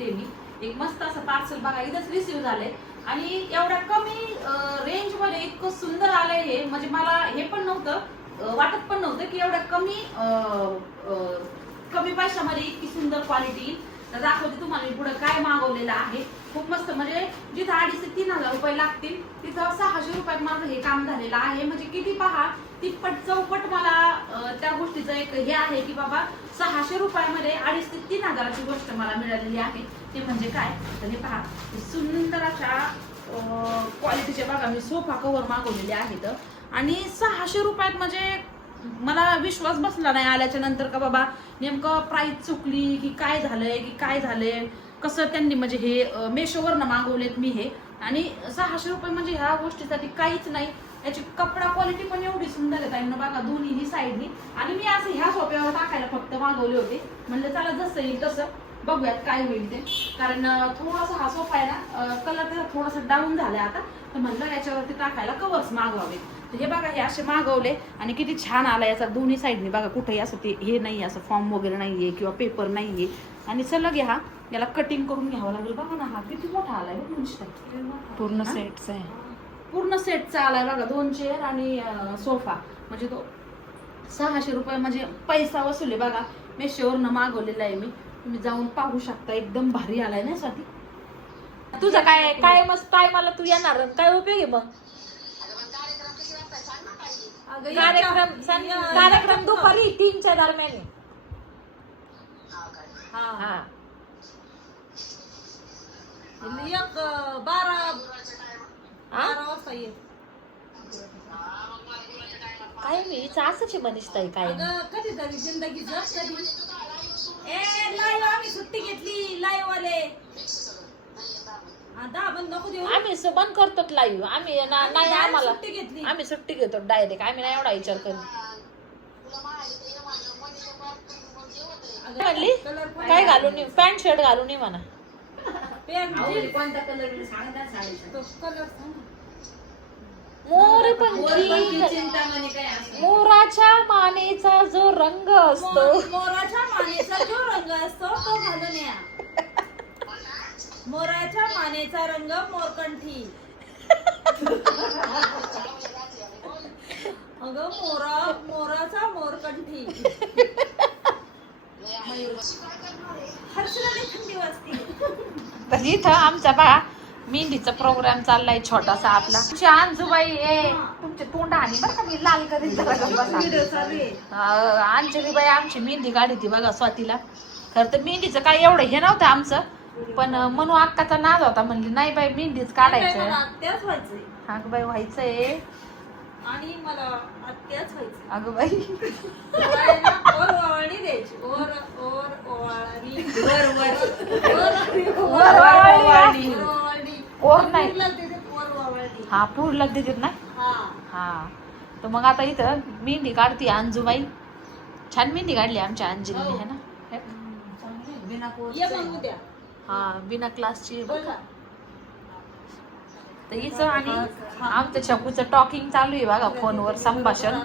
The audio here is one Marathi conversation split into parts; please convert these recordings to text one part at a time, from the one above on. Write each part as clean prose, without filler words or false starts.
बघते मी. एक मस्त असं पार्सल बघा इथंच रिसिव्ह झालंय आणि एवढ्या कमी रेंज मध्ये इतकं सुंदर आलंय हे, म्हणजे मला हे पण नव्हतं वाटत पण नव्हतं की एवढ्या कमी पैशामध्ये इतकी सुंदर क्वालिटी. तर दाखवते तुम्हाला मी पुढे काय मागवलेलं आहे. खूप मस्त, म्हणजे जिथं 2,500 ते 3,000 रुपये लागतील तिथं 600 रुपयात माझं हे काम झालेलं आहे. म्हणजे किती पहा, तिप्पट चौपट मला त्या गोष्टीचं एक हे आहे की बाबा 600 रुपयामध्ये 2,500 ते 3,000ची गोष्ट मला मिळालेली आहे. ते म्हणजे काय तर हे पहा, सुंदर अशा क्वालिटीचे बघा मी सोफा कव्हर मागवलेले आहेत आणि 600 रुपयात. म्हणजे मला विश्वास बसला नाही आल्याच्या नंतर का बाबा नेमकं प्राइस चुकली की काय झालंय कसं त्यांनी म्हणजे हे मेशोवरनं मागवलेत मी हे. आणि 600 रुपये म्हणजे ह्या गोष्टीसाठी काहीच नाही. याची कपडा क्वालिटी पण एवढी सुंदर आहे ताईंनो बघा दोन्ही साईडनी. आणि मी असं ह्या सोफ्यावर टाकायला फक्त मागवले होते. म्हणलं चला जसं येईल तसं बघूयात काय होईल ते. कारण थोडासा हा सोफा आहे ना कलर त्याचा थोडासा डाऊन झालाय आता, तर म्हणलं याच्यावरती टाकायला कवर्स मागवावे. हे बघा हे असे मागवले आणि किती छान आला याचा दोन्ही साईडनी बघा. कुठेही असं ते हे नाही, असं फॉर्म वगैरे नाहीये किंवा पेपर नाहीये. आणि सलग हा याला कटिंग करून घ्यावं लागेल. बघा ना हा किती मोठा आलाय पूर्ण सेटचा आहे. पूर्ण सेटचा आलाय बघा. 2 चेअर आणि सोफा. म्हणजे तो 600 रुपये म्हणजे पैसा वसूल आहे बघा. मेशोवरनं मागवलेला आहे मी. तुम्ही जाऊन पाहू शकता. एकदम भारी आलाय ना साठी. तुझं काय काय मस्त टायमाला तू येणार, काय उपयोग आहे मग? कार्यक्रम दुपारी 3च्या दरम्यान आहे. हा 12 वाजता ये. काय मी असंच आहे मनीषताई काय कधीतरी जिंदगी जग कधी. लाईव्ह आम्ही सुट्टी घेतली लाईव्ह वाले. 10 बंद नको देऊ. आम्ही बंद करतो लाईव्ह. आम्ही नाही आम्हाला सुट्टी घेतली. आम्ही सुट्टी घेतो डायरेक्ट. आम्ही नाही एवढा विचार करू. म्हणली काय घालून ये, पॅन्ट शर्ट घालून ये म्हणा. कोणता कलर सांगा साडीचा. कलर सांग. मोरपंखी चिंतामणी काय असं मोराच्या मानेचा जो रंग असतो, मोराच्या मानेचा जो रंग असतो तो घालून या. मोराच्या मानेचा रंग मोरकंठी. अगं मोराचा मोरकंठी. हर्षला थंडी वाजते. तर इथं आमचा बघा मेहंदीचा प्रोग्राम चाललाय छोटासा आपला. तुमची अंजुबाई तुमचे तोंड आणि बरं का मी लाल करीत अंजलीबाई आमची मेहंदी काढी ती बघा स्वातीला. खरं तर मेहंदीचं काय एवढं हे नव्हतं आमचं, पण मनू अक्काचा नाद होता. म्हणली नाही बाई मेहंदीच काढायचं. आत्याच व्हायचंय. अगं बाई व्हायचंय. आणि मला आत्याच व्हायचं. अगं बाई ओर ओवाळणी द्यायची. ओर ओवाळणी. ओर नाही ओर ओवाळणी. हा पूरला देतात ना. हा तर मग आता इथं मेहंदी काढते अंजूबाई. छान मेहंदी काढली आमच्या अंजलीने है ना. ये मग उद्या. हा बिना क्लासची बघा. तर हिचं आणि आमच्या छकूचं टॉकिंग चालू आहे बघा फोनवर संभाषण.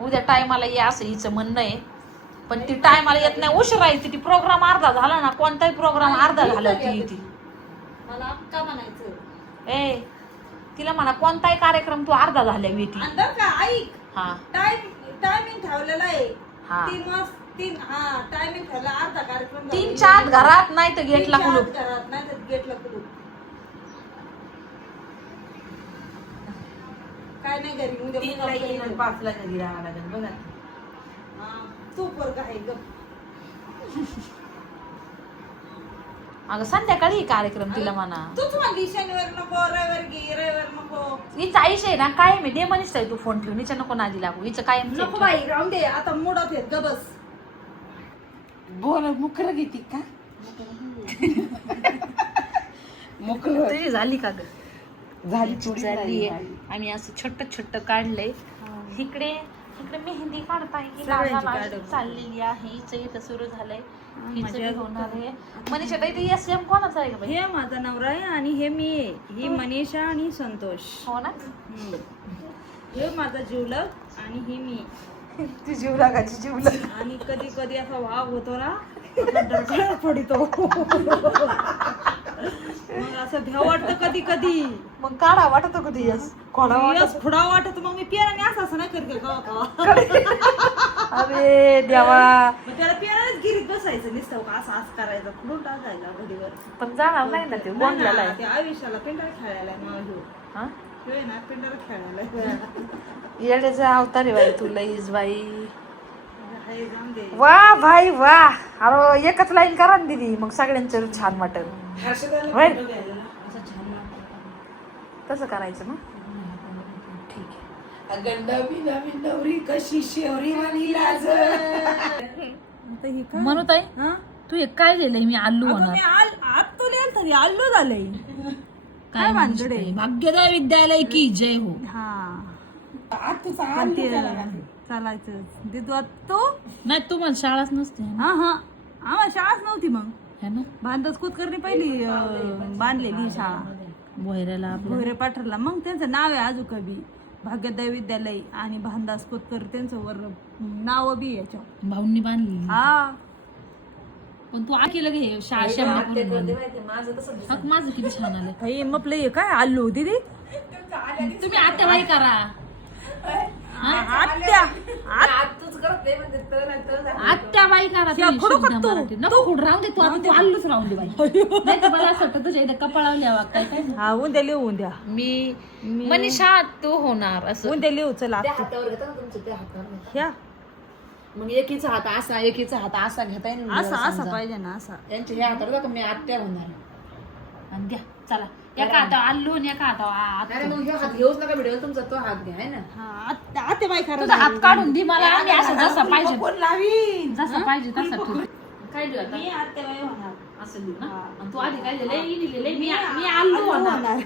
उद्या टायमाला ये असं हिचं म्हणणं आहे. पण ती टायमाला येत नाही, उशिरा येते. ती प्रोग्राम अर्धा झाला ना, कोणताही प्रोग्राम अर्धा झाला ती येते. मला अक्का म्हणायचं. तिला म्हणा कोणताही कार्यक्रम तू अर्धा झाल्या येते. अंदर का ऐक. हा टायमिंग ठेवलेला आहे. हा 3 टायमिंग ठेवला. अर्धा कार्यक्रम 3च्या आत घरात नाही तर गेटला कुलूप. घरात नाही तर गेटला कुलूप. काय नाही घरी उद्या 3ला येईन आणि 5ला घरी राहावं लागेल बघा. तू पोरगा आहे ग. अगं संध्याकाळी कार्यक्रम तिला म्हणा. तूच म्हणली शनिवार नको रविवार घे रविवार नको. हिचं आयुष्य आहे ना काय मी दे म्हणीस तू फोन ठेवून. हिच्या नको नादी लागू. हिचं काय नको बाई राहून दे. आता मुडात येत ग बस. बोल मुकर घेते का. मुकर तुझी झाली का ग. झाली झाली. आम्ही असं छोट काढलंय. इकडे मेहंदी काढताय चाललेली आहे. हिचं इथं सुरू झालंय. हिचं होणार आहे. मनीषा ताई ते एसएम कोणाचा आहे का. हे माझा नवरा आहे आणि हे मी आहे. ही मनीषा आणि संतोष. हो ना. हे माझा जीवलग आणि ही मी. ती जीवलागाची जीवलग. आणि कधी कधी असा वाघ होतो ना असा डरकाळा पडितो. मग असं भ्याव वाटतं कधी कधी. मग काढा वाटत कधी यस कोणा वाटत. खुडा वाटत मग मी पेराने असं नाही करते कवा. अरे देवा. मग त्याला पेरानेच गिरीत बसायचं नुसतं असं करायचं खुडून टाकायला घडीवर. पण जाणार नाही ना ते बोललेला आहे. ते आयुष्याला पेंटार खेळायला हा ना पेंटार खेळायला. येड्याचा अवतार आहे बाई तू लईच बाई. हाय जाऊन दे. वा भाई वा. अरे एकच लाईन करा ना दीदी मग सगळ्यांचं छान वाटेल. होय? असं छान वाटतं. तसं करायचं ना. ठीक आहे. नवरी कशी शेवरी वाणी लाज. आता ही काय? म्हणू ताई हा? तू एक काय लिहिलंय मी आल्लू अगं होणार. मी आत तो लिहिलं तरी आल्लो झालंय. काय भानगड आहे? भाग्योदय विद्यालय की जय हो. हा तुझा पण ते चालायचं ते तो नाही तुम्हाला शाळाच नसते है ना? हा हा आम्हाला शाळाच नव्हती मग. है ना भांडस कुतकरणी पहिली बांधलेली शाळा भोयऱ्याला आपलं. भोयरे पाठरला. मग त्यांचं नाव आहे अजून कवी भाग्योदय विद्यालय आणि भानदास कुतकर त्यांचं वर नाव बी याच्या. भाऊंनी बांधली. हा पण तू आ केलं घे शाळा माझं किती छान आलं. काही मग लय काय आलो दीदी तुम्ही आत्याबाई करा. आत्या आत्याबाई करा त्या तुम्ही खुडू शुद्ध का तू? मराठी. नको खुड राहून दे तू आता तू आल्लूच राहून दे बाई. नाही तर मला असं वाटतं तुझ्या इथं कपाळावर लिहावा काय काय. हा उद्या लिहून द्या. मी मनीषा तू होणार असं. उद्या लिहू चला ह्या मग एकीचा हात असा एकीचा हात असा घेता येईल ना असा जरा असा समजा. पाहिजे ना असा. त्यांच्या ह्या हातावर बघा मी आत्या होणार. आणि घ्या चला एका हातावर आल्लू आणि एका हातावर मग ह्यो हात घेऊच नका व्हिडिओ तुमचा तो हात घ्या है ना. हा आत्या बाई खरं तुझा हात काढून दे मला. आम्ही असं जसा पाहिजे कोण लावीन. जसा पाहिजे तसा ठेव. काय लिहू आता मी आत्या बाई होणार. असं लिहू ना. आणि तू आधी काय लिहिलंय लिहिलंय मी आल्लू होणार.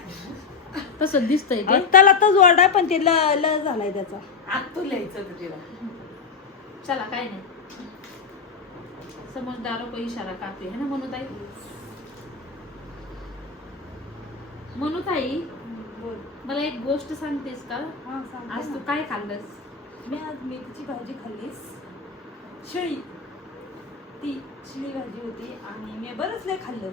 तसं दिसतंय ते. त्याला तर जोड आहे पण ते ल झालाय त्याचा. हात तू लिहायचं होतं तिला. चला काय नाही समजदारों को इशारा काफी है ना मनोताई. मनोताई बोल. मला एक गोष्ट सांगतेस का. हा, सांगते आज ना. तू काय खाल्लंस. मी आज मेथीची भाजी खाल्लीस. शिळी ती शिळी भाजी होती आणि मी बरंच लय खाल्लं.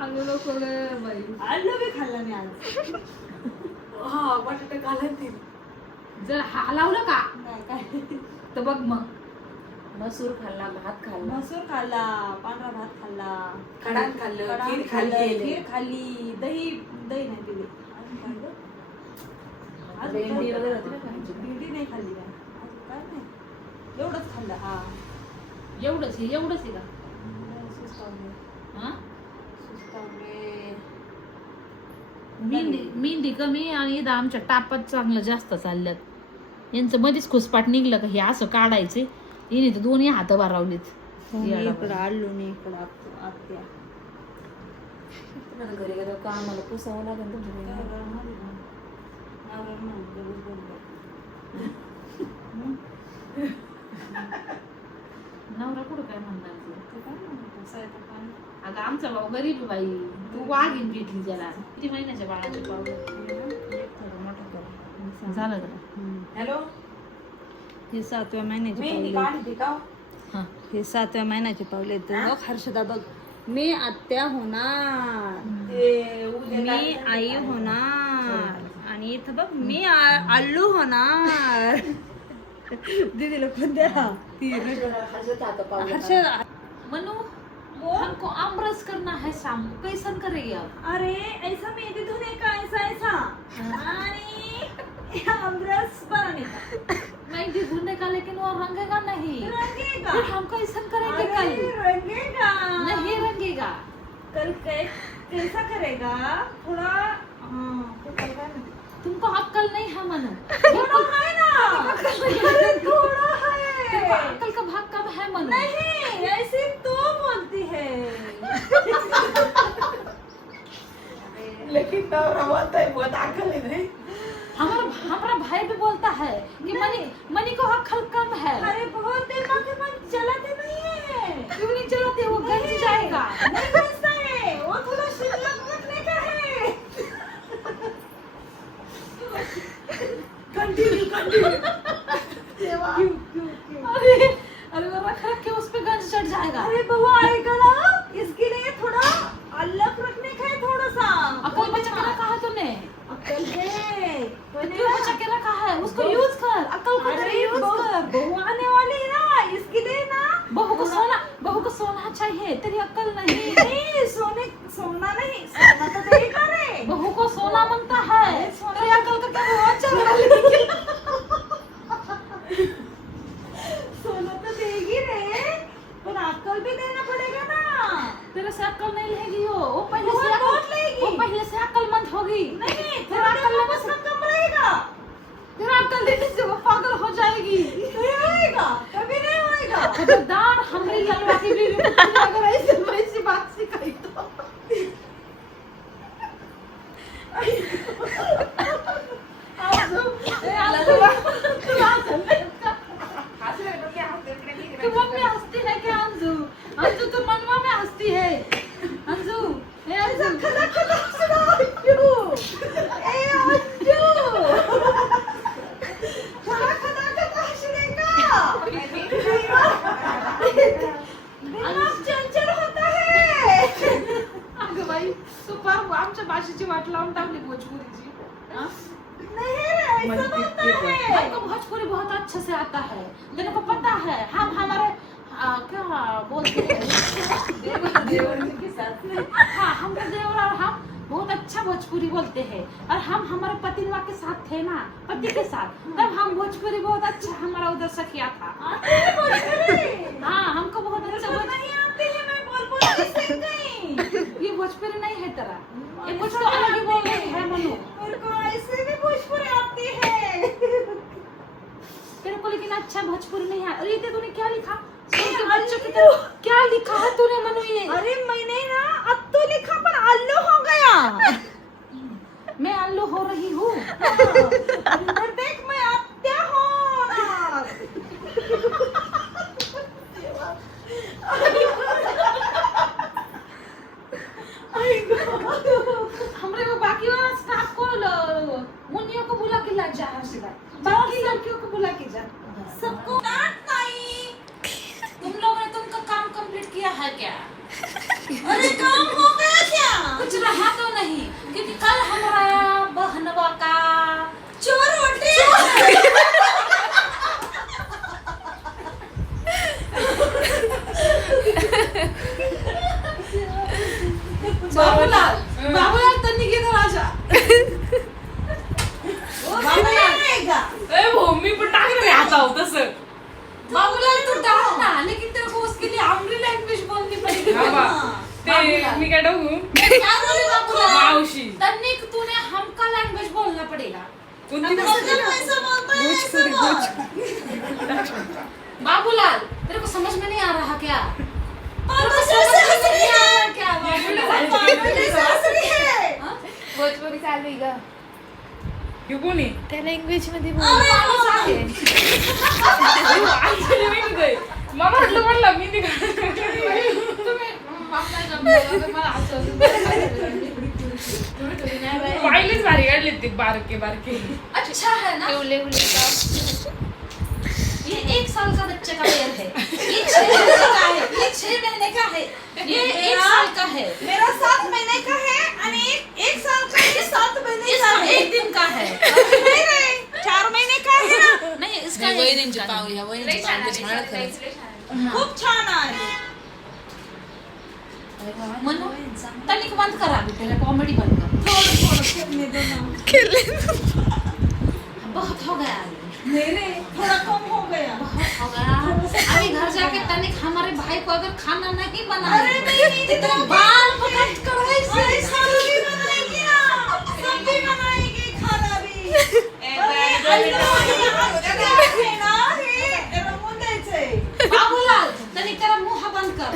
आलं बी खाल्लं मी आज. हा बटाटे घालून ती. जर हलवलं का नाही काय तर बघ मग. मसूर खाल्ला भात खाल्ला मसूर खाल्ला पांढरा भात खाल्ला कडाण खाल्लं कडाण खीर खाल्लं, खाल्ली खीर खाल्ली दही दही नाही दिली. अजून काय गं? अजून भेंडी काय? वगैरे होती ना खायची. भेंडी नाही खाल्ली का अजून काय नाही एवढंच खाल्लं. हा एवढंच आहे का. सुस्तावले हा सुस्तावले. मेहंदी कमी आणि इथं आमच्या टापात चांगलं जास्त चालल्यात. यांचं मध्येच खुसपाट निघलं का हे असं काढायचे. हिने तर दोन्ही हात भरावलीत. इकडं आलो नाही इकडं आत्या तुम्हाला घरी गेलं का आम्हाला पुसावं लागेल तुमच्या नवरा कुठं काय म्हणणार ते? अगं आमचा भाऊ गरीब आहे बाई. तू वाघीन भेटली त्याला. किती महिन्याच्या बाळाचे झालं का. हॅलो हे 7व्या महिन्याचे मेहंदी पावले. काढली का. हा हे 7व्या महिन्याचे पावले. तर बघ हर्षदा बघ मी आत्या होणार. ते उद्या मी आई होणार आणि इथं बघ मी आल्लू होणार. दीदीला पण द्या. ती हर्षदा मनु हमको आमरस करना है शाम को. कैसन करेगी आप. अरे ऐसा मेहंदी धोने का ऐसा ऐसा आणि आमरस बनाने का मेहंदी धुलने का लेकिन वो रंगेगा नहीं. रंगेगा. फिर हम कैसन करेंगे कल. अरे रंगेगा नहीं रंगेगा. कल कैसा करेगा थोड़ा. हाँ तो कल का ना. तुमको अक्कल नहीं है मनु. थोड़ा है ना. अरे थोड़ा तुमको है. अक्कल का भाग कब है मनु. नहीं ऐसे तो बोलती है. लेकिन नवरा बोलता है बहुत अकल है नहीं. हमारा भाई भी बोलता है कि मनी को अक्कल कम है. अरे बहुत दिमाग के मन चलाते नहीं है. क्यों नहीं चलाते. वो गंज जाएगा. नहीं घुसता है वो थोड़ा शिल्लक रखने का है. कंटिन्यू कंटिन्यू क्यों क्यों क्यों? अरे अरे वो रख रख के उस पे गंज चढ़ जाएगा। अरे बहू आएगा ना, इसके लिए थोड़ा अलग रखने का है थोड़ा सा। अकल बचा के रखा है तूने, अक्ल है क्यों बचा के रखा है? उसको यूज कर, अकल को तेरे यूज कर। बहू आने वाली है ना, इसके लिए ना बहू को सोना चाहिए, तेरी अक्ल नहीं। नहीं सोना नहीं, सोना तो देगा रे। बहू को सोना मांगता है, तेरी अकल का क्या हुआ? चल सोना तो देगी रे, पर अक्ल भी देना पड़ेगा ना। तेरे से अक्ल नहीं लेगी वो पहले वो से बहुत लेगी। वो पहले से अक्लमंद होगी। नहीं, तेरा अक्ल लेने उसका से कम रहेगा। तेरा अक्ल लेने से वो पागल हो जाएगी। नहीं होएगा, कभी नहीं होएगा। खबरदार हमारी ललवा की बीवी को तूने अगर ऐसे वैसी बात सिखाई तो तू मम्मी हंसती है क्या अंजू? अंजू तू मनवा में हंसती है। अंजू ए अंजू खला खला सुना क्यों? ए अंजू, खला खला खला हंसने का दिमाग चंचल होता है। अगं बाई तू फार आमच्या भाषेची वाट लावून टाकली भोजपुरीची। हाँ? नहीं रे, ऐसा होता है। हमको भोजपुरी बहुत अच्छे से आता है, तेरे को पता है। हम हमारे क्या बोलते हैं देवर के साथ में, हाँ हम देवर और हम बहुत अच्छा भोजपुरी बोलते हैं। और हम हमारे पतिनवा के साथ थे ना, पति के साथ, तब हम भोजपुरी बहुत अच्छा हमारा उधर से किया था। आती है भोजपुरी? हाँ हमको बहुत अच्छा मुझको नहीं आती है, मैं बोल के सीख गई। ये भोजपुरी नहीं है तेरा, ये कुछ तो अलग ही बोल रही है मनु। मेरे को ऐसे भी भोजपुरी आती है। तेरे को लेकिन अच्छा भोजपुरी नहीं है। अरे तूने क्या लिखा? छोटे बच्चों की तरह क्या लिखा है तूने मनु? ये अरे मैंने ना अत्तू लिखा पर अल्लू हो गया। मैं अल्लू हो रही हूँ। अंदर देख, मैं अत्या हूँ ना। हमरे वो बाकी वाला स्टाफ को मुनियों को बुला के ला जा, हर्षिता बाकी लड़कियों को बुला के जा। सबको तुम लोगों ने तुमका काम कंप्लीट किया है क्या? अरे काम हो गया क्या? कुछ रहा तो नहीं, क्योंकि कल हमारा बहनवा का चोर रोटी बाबूलाल तन्नी की तरह आजा। बाबूलाल तू डाल ना, लेकिन तेरे को उसके लिए आमरी लैंग्वेज बोलनी पड़ेगी। मी काय टाकू क्या बोले बाबूलाल? मावशी तन्नी तूने हमका लैंग्वेज बोलना पड़ेगा। कोणती बाबूलाल तेरे को समझ में नहीं आ रहा क्या? भोजपुरी चालू आहे ग. हे कोणी त्या लँग्वेज मध्ये माणूस आहे. मला म्हटलं म्हणलं मी तुम्ही माफ नाही करणार, मला हसवलं. पाहिलेच भारी काढले ते बारके बारके. अच्छा है ना? ये 1 साल का बच्चे का पेड़ है, ये 6 महीने का है, ये 6 महीने का है, ये 1 साल का है, मेरा 7 महीने का है आणि 1 साल का, ये 7 महीने का इसका है. 1 दिन का है. नहीं रे, 4 महीने का है ना. नहीं इसका वहिनींची पाव या वहिनींची पाव छान खरंच. खूप छान आहे. मनु तनिक बंद करा, पहले कॉमेडी बंद कर. थोडं खेलने दो ना. बहुत हो गया, नहीं रे, थोड़ा कम हो गया. बहुत हो गया. अभी घर जाके तनिक हमारे भाई को अगर खाना नहीं बना, अरे नहीं, जितना बाल पकड़ कर अरे सालू भी बनाएगी ना, सब भी बनाएगी खाना भी. अरे है ना, हे रमून द्यायचंय. बाबूलाल तनिक तेरा मुंह बंद कर.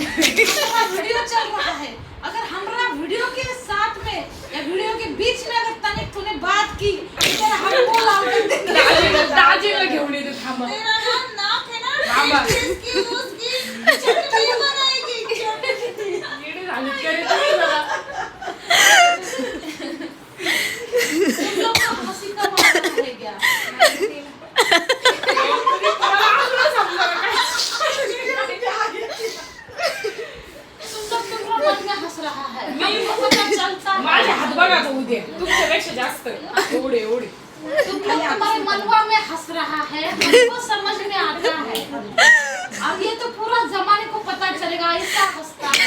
हमारा वीडियो चल रहा है, अगर हमारा वीडियो के साथ में या वीडियो के बीच में अगर तनिक तूने बात की तो हम बोला दाजीला घेऊन येते थांबा. तेरा ना नाक है ना, थांबा. इसकी उसकी चटनी बनाएगी, चटनी. येडे झाले का रे तुम्ही जरा? तुम लोग का हंसी का मामला है क्या? तुम लोग तुम्हारे मनवा में हंस रहा है, हमको समझ में आता है। अब ये तो पूरा जमाने को पता चलेगा ऐसा हंसता है।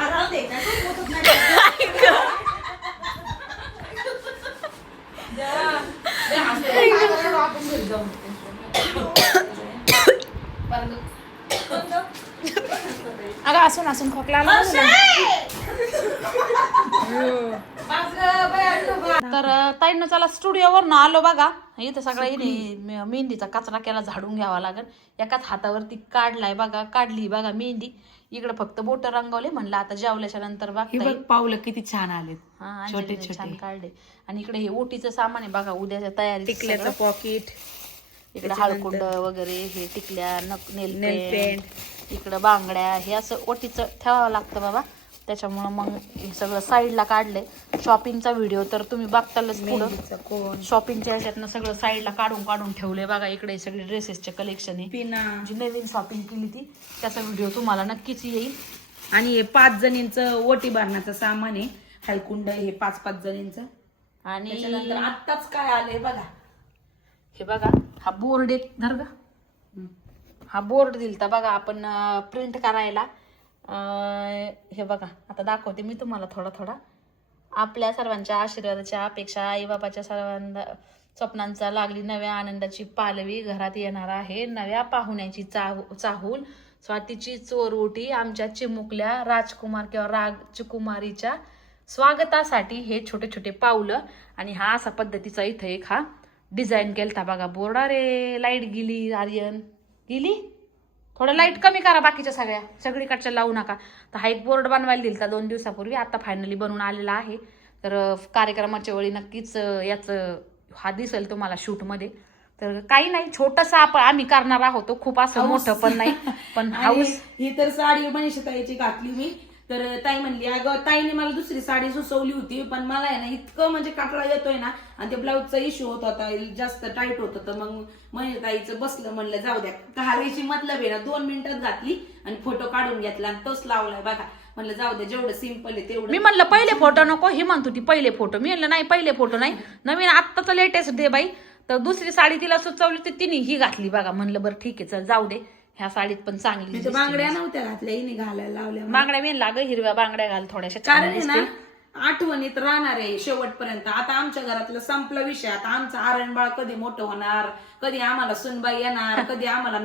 आराम दे काय तू बोलत नाही. अगं असून खोकला आला ना तुला. तर ताईंना चला स्टुडिओवर ना आलो बघा. इथं सगळा हिने मेहंदीचा कचरा केला, झाडून घ्यावा लागेल. एकाच हातावरती काढलाय बघा, काढली बघा मेहंदी. इकडे फक्त बोट रंगवले. म्हणलं आता जेवल्याच्या नंतर बघता पावलं किती छान आले. छोटे छान काढले. आणि इकडे हे ओटीचं सामान आहे बघा, उद्याच्या तयारी. टिकल्याचं पॉकेट, इकडे हळकुंड वगैरे, हे टिकल्या, नेल पेंट, इकडं बांगड्या, हे असं ओटीचं ठेवावं लागतं बाबा. त्याच्यामुळं मग हे सगळं साईडला काढलंय. शॉपिंगचा व्हिडिओ तर तुम्ही बघतालच पुढं. शॉपिंगच्या ह्याच्यातनं सगळं साईडला काढून ठेवलंय बघा. इकडे सगळे ड्रेसेसचे कलेक्शन आहे. पिना, जी नवीन शॉपिंग केली ती त्याचा व्हिडिओ तुम्हाला नक्कीच येईल. आणि हे 5 जणींचं ओटी भरण्याचं सामान आहे. हळकुंड हे 5-5 जणींचं. आणि त्याच्यानंतर आत्ताच काय आलंय बघा. हे बघा, हा बोर्ड एक धर ग. हा बोर्ड दिलता बघा आपण प्रिंट करायला. हे बघा आता दाखवते मी तुम्हाला थोडा. आपल्या सर्वांच्या आशीर्वादाच्या अपेक्षा, आई बाबाच्या सर्वांना स्वप्नांचा लागली नव्या आनंदाची पालवी. घरात येणार आहे नव्या पाहुण्याची चाहूल. स्वातीची चोरओटी आमच्या चिमुकल्या राजकुमार किंवा राजकुमारीच्या स्वागतासाठी हे छोटे छोटे पावलं. आणि हा असा पद्धतीचा इथं एक हा डिझाईन केलता बघा बोर्ड. अरे लाईट गेली आर्यन, गेली. थोडं लाईट कमी करा, बाकीच्या सगळीकडच्या लावू नका. तर हा एक बोर्ड बनवायला दिलता 2 दिवसापूर्वी. आता फायनली बनवून आलेला आहे. तर कार्यक्रमाच्या वेळी नक्कीच याचं हा दिसेल तुम्हाला शूटमध्ये. तर काही नाही, छोटंसं आम्ही करणार आहोत. खूप असं मोठं पण नाही, पण हाऊस. ही तर साडी मनीषा ताईची घातली मी. तर ताई म्हणली, अगं ताईने मला दुसरी साडी सुचवली होती, पण मला आहे ना इतकं म्हणजे काकळा येतोय ना, आणि ते ब्लाऊजचा इश्यू होत होता, जास्त टाईट होत होतं. मग मनीषा ताईचं बसलं, म्हणलं जाऊ द्या, घालायची मतलब आहे ना. 2 मिनिटात घातली आणि फोटो काढून घेतला आणि तोच लावलाय बघा. म्हणलं जाऊ दे, जेवढं सिंपल आहे तेवढं. मी म्हणलं पहिले फोटो नको, ही म्हणत होती पहिले फोटो. मी म्हणलं नाही, पहिले फोटो नाही, नवीन आत्ताचं लेटेस्ट दे बाई. तर दुसरी साडी तिला सुचवली तर तिने ही घातली बघा. म्हणलं बरं ठीक आहे, चल जाऊ दे. ह्या साडीत पण चांगली दिसते. बांगड्या नव्हत्या घातल्या, हिने घालायला लावल्या. बांगड्या मी लाग हिरव्या बांगड्या घाल थोड्याशा, कारण आहे ना आठवणीत राहणार आहे शेवटपर्यंत. आता आमच्या घरातलं संपला विषय. आता आमचं आरणबाळ कधी मोठं होणार, कधी आम्हाला सुनबाई येणार, कधी आम्हाला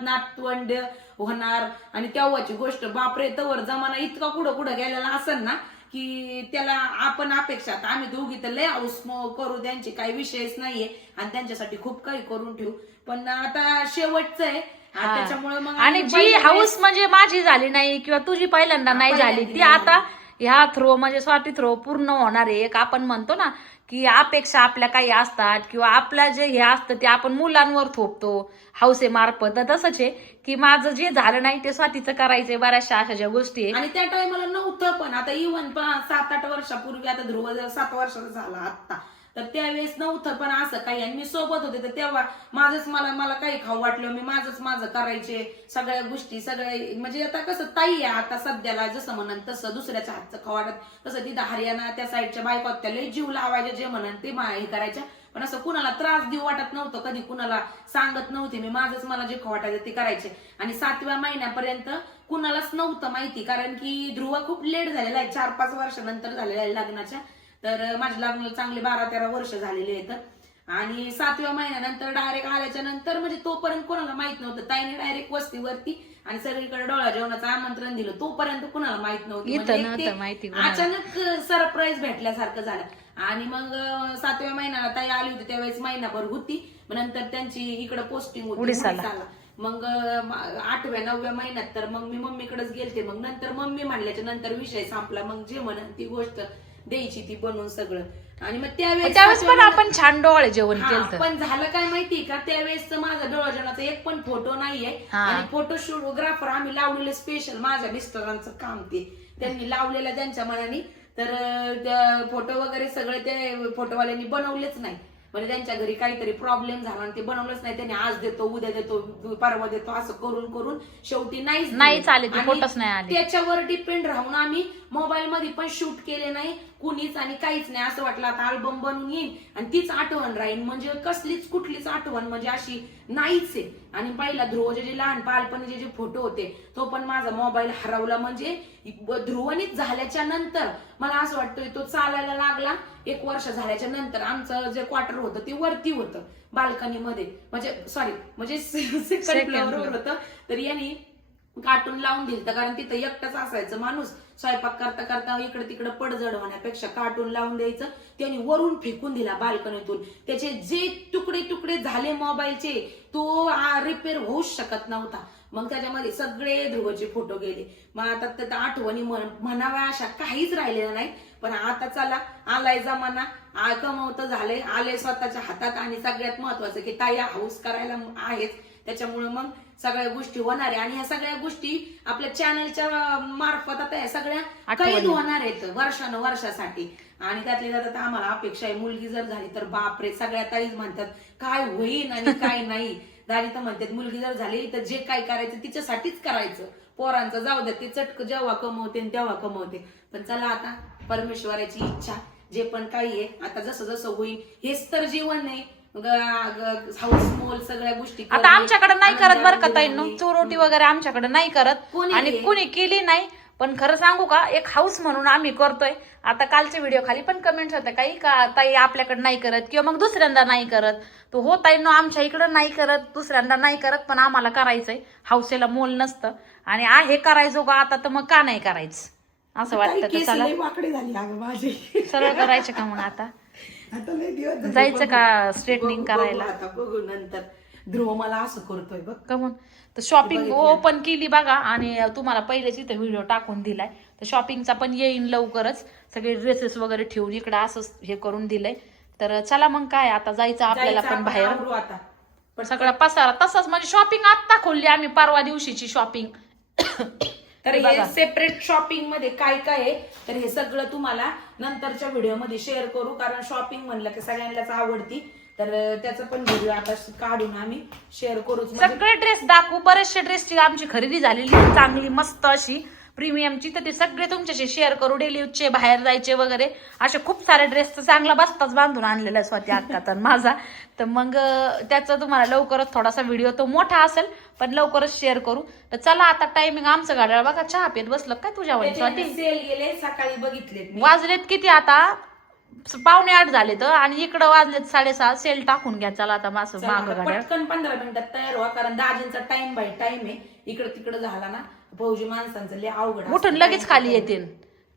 नातवंड होणार. आणि तेव्हाची गोष्ट बापरे, तवर जमाना इतका कुठं गेलेला असेल ना की त्याला आपण अपेक्षा. आता आम्ही दोघी तर लय हाऊस करू, त्यांचे काही विषयच नाहीये आणि त्यांच्यासाठी खूप काही करून ठेवू. पण आता शेवटचं आहे त्याच्यामुळे मग. आणि जी हाऊस म्हणजे माझी झाली नाही किंवा तुझी पहिल्यांदा नाही झाली, ती आता ह्या थ्रो म्हणजे स्वाती थ्रो पूर्ण होणार आहे. एक आपण म्हणतो ना की अपेक्षा आपल्या काही असतात किंवा आपल्या जे हे असतं ते आपण मुलांवर थोपतो हौसेमार्फत. तसंच आहे की माझं जे झालं नाही ते स्वातीचं करायचंय. बऱ्याचशा अशा ज्या गोष्टी आहे. आणि त्या टायमाला नव्हतं, पण आता इव्हन 7-8 वर्षापूर्वी, आता ध्रुव 7 वर्षाचा झाला आता, तर त्यावेळेस नव्हतं पण असं काही. आणि मी सोबत होते तर तेव्हा मला काही खाऊ वाटलं, मी माझं करायचे सगळ्या गोष्टी. सगळे म्हणजे आता कसं ताई आहे आता सध्याला, जसं म्हणन तसं दुसऱ्याच्या हातचं खाऊ वाटत. तसं तिथं हरियाणा त्या साईडच्या बायका त्याला जीव लावायचे, जे म्हणन ते हे करायच्या. पण असं कुणाला त्रास देऊ वाटत नव्हतं, कधी कुणाला सांगत नव्हते मी. मला जे खाऊ वाटायचं ते करायचे. आणि 7व्या महिन्यापर्यंत कुणालाच नव्हतं माहिती, कारण की ध्रुव खूप लेट झालेला आहे, 4-5 वर्षानंतर झालेला आहे लग्नाच्या. तर माझ्या लग्नाला चांगले 12-13 वर्ष झालेले आहेत. आणि 7व्या महिन्यानंतर डायरेक्ट आल्याच्या नंतर म्हणजे तोपर्यंत कोणाला माहित नव्हतं. ताईने डायरेक्ट वस्तीवरती आणि सगळीकडे डोळा जेवणाचं आमंत्रण दिलं. तोपर्यंत कुणाला माहित नव्हतं. अचानक सरप्राईज भेटल्यासारखं झालं. आणि मग 7व्या महिन्याला ताई आली होती, त्यावेळेस महिनाभर होती. नंतर त्यांची इकडे पोस्टिंग होती उडीसाला. मग 8व्या-9व्या महिन्यात तर मग मी मम्मीकडेच गेलते. मग नंतर मम्मी म्हणल्याच्या नंतर विषय संपला. मग जे म्हणन ती गोष्ट द्यायची ती बनवून सगळं. आणि मग त्यावेळेस पण आपण छान डोळे जेवण हा, केलं. पण झालं काय माहितीये का, त्यावेळेस माझा डोळ्याचा एक पण फोटो नाहीये. हा. आणि फोटोग्राफर आम्ही लावलेले स्पेशल, माझ्या मिस्टरांचं काम ते त्यांनी लावलेलं त्यांच्या मनाने. तर फोटो वगैरे सगळे ते फोटोवाल्यांनी बनवलेच नाही. म्हणजे त्यांच्या घरी काहीतरी प्रॉब्लेम झाला आणि ते बनवलंच नाही. त्यांनी आज देतो, उद्या देतो, परवा देतो, असं करून करून शेवटी नाहीच आले ते, आणि फोटोच नाही आले. त्याच्यावर डिपेंड राहून आम्ही मोबाईल मध्ये पण शूट केले नाही कुणीच, आणि काहीच नाही. असं वाटलं आता अल्बम बनवून येईल आणि तीच आठवण राहील, म्हणजे कसलीच कुठलीच आठवण म्हणजे अशी नाहीच आहे. आणि पहिला ध्रुवचे जे लहान बालपणीचे जे फोटो होते, तो पण माझा मोबाईल हरवला. म्हणजे ध्रुवनीत झाल्याच्या नंतर मला असं वाटतंय तो चालायला लागला 1 वर्ष झाल्याच्या नंतर. आमचं जे क्वार्टर होतं ते वरती होतं बाल्कनीमध्ये, म्हणजे सेकंड फ्लोअरवर होतं. तर यांनी कार्टून लावून दिलं, कारण तिथं एकटाच असायचं माणूस. स्वयंपाक करता करता इकडे तिकडे पडझड होण्यापेक्षा कार्टून लावून द्यायचं. त्यांनी वरून फेकून दिला बाल्कनीतून. त्याचे जे तुकडे तुकडे झाले मोबाईलचे, तो रिपेअर होऊच शकत नव्हता. मग त्याच्यामध्ये सगळे ध्रुवचे फोटो गेले. मग आता त्या आठवणी म्हणाव्या अशा काहीच राहिलेल्या नाही. पण आता चला, आलाय जमाना, कमवतं झालंय, आले स्वतःच्या हातात. आणि सगळ्यात महत्वाचं की ताई हाऊस करायला आहेच, त्याच्यामुळे मग सगळ्या गोष्टी होणार आहे. आणि ह्या सगळ्या गोष्टी आपल्या चॅनलच्या मार्फत आता ह्या सगळ्या कैद होणार आहेत वर्षासाठी. आणि त्यातल्या त्यात आम्हाला अपेक्षा आहे, मुलगी जर झाली तर बापरे, सगळ्या ताईच म्हणतात काय होईल आणि काय नाही. दादी तर म्हणतात मुलगी जर झाली तर जे काय करायचं तिच्यासाठीच करायचं, पोरांचं जाऊ द्या, ते चटक जेव्हा कमवते तेव्हा कमवते. पण चला आता परमेश्वराची इच्छा, जे पण काही आहे आता जसं जसं होईल, हेच तर जीवन आहे. हाऊस मोल सगळ्या गोष्टी आता आमच्याकडे नाही करत बरं का ताईंनो, चोरोटी वगैरे आमच्याकडे नाही करत आणि कुणी केली नाही. पण खरं सांगू का, एक हाऊस म्हणून आम्ही करतोय. आता कालच्या व्हिडिओ खाली पण कमेंट्स होत्या काही का ताई आपल्याकडे नाही करत किंवा मग दुसऱ्यांदा नाही करत. तो हो ताईंनो, आमच्या इकडं नाही करत, दुसऱ्यांदा नाही करत, पण आम्हाला करायचंय. हाऊसेला मोल नसतं आणि आहे करायचो का आता, तर मग का नाही करायचं असं वाटतं. तर चला वाकडे झाली अगं माझी, सरळ करायचं का मग आता आता लय दिवस झाले. जायचं का स्ट्रेटनिंग करायला. आता बघू नंतर. ध्रुव मला असं करतोय बघ. कमून तर शॉपिंग ओपन केली बघा, आणि तुम्हाला पहिलेच इथं व्हिडिओ टाकून दिलाय. तर शॉपिंगचा पण येईन लवकरच, सगळे ड्रेसेस वगैरे ठेवून इकडं असं हे करून दिलंय. तर चला मग काय, आता जायचं आपल्याला पण बाहेर. आता पण सगळा पसारा तसाच, म्हणजे शॉपिंग आत्ता खोलली आम्ही, परवा दिवशीची शॉपिंग. तर हे सेपरेट शॉपिंग मध्ये काय काय आहे, तर हे सगळं तुम्हाला नंतरच्या व्हिडिओ मध्ये शेअर करू. कारण शॉपिंग म्हणलं की सगळ्यांनाच आवडती. तर त्याचा पण व्हिडिओ आता काढून आम्ही शेअर करू. सगळे ड्रेस दाखवू, बरेचसे ड्रेसची आमची खरेदी झालेली चांगली मस्त अशी प्रीमियमची. तर ते सगळे तुमच्याशी शेअर करू. डेली यूजचे, बाहेर जायचे वगैरे असे खूप सारे ड्रेस तर चांगला बसताच बांधून आणलेला आहे स्वतः अक्काचा माझा. तर मग त्याचा तुम्हाला लवकरच थोडासा व्हिडिओ, तो मोठा असेल पण लवकरच शेअर करू. तर चला आता टायमिंग आमचं गाड्या बघा, चहा पेत बसलं काय तुझ्यावर स्वाती. सेल गेले सकाळी बघितले, वाजलेत किती आता 7:45 झाले तर, आणि इकडं वाजलेत 6:30. सेल टाकून घ्या चला आता मासं माग गाड्या. पटकन 15 मिनिटात तयार व्हा, कारण दाजींचा टाइम बाय टाइम आहे. इकडं तिकडं झाला ना फौजी माणसांचं लय अवघड. उठून लगेच खाली येतील,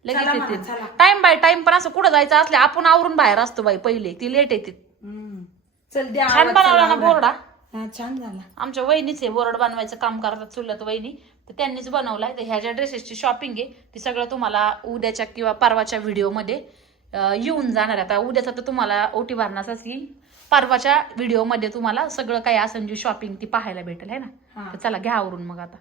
लगेच चला म्हणा, येतील. चला. टाइम बाय टाइम पण असं कुठं जायचं असले आपण आवरून बाहेर असतो बाई, पहिले ती लेट येते. चल द्या छान आवाज, बनवला चला ना आवरा. बोर्डा. हा, छान झाला. आमच्या वहिनीचे बोर्ड बनवायचं काम करतात, चुलत वहिनी, तर त्यांनीच बनवलाय. तर ह्या ज्या ड्रेसेसची शॉपिंग आहे ती सगळं तुम्हाला उद्याच्या किंवा परवाच्या व्हिडिओमध्ये येऊन जाणार आहे. आता उद्याचा तर तुम्हाला ओटी भरणाचाच येईल, परवाच्या व्हिडिओमध्ये तुम्हाला सगळं काही असं जी शॉपिंग ती पाहायला भेटेल, है ना. तर चला घ्या आवरून मग आता.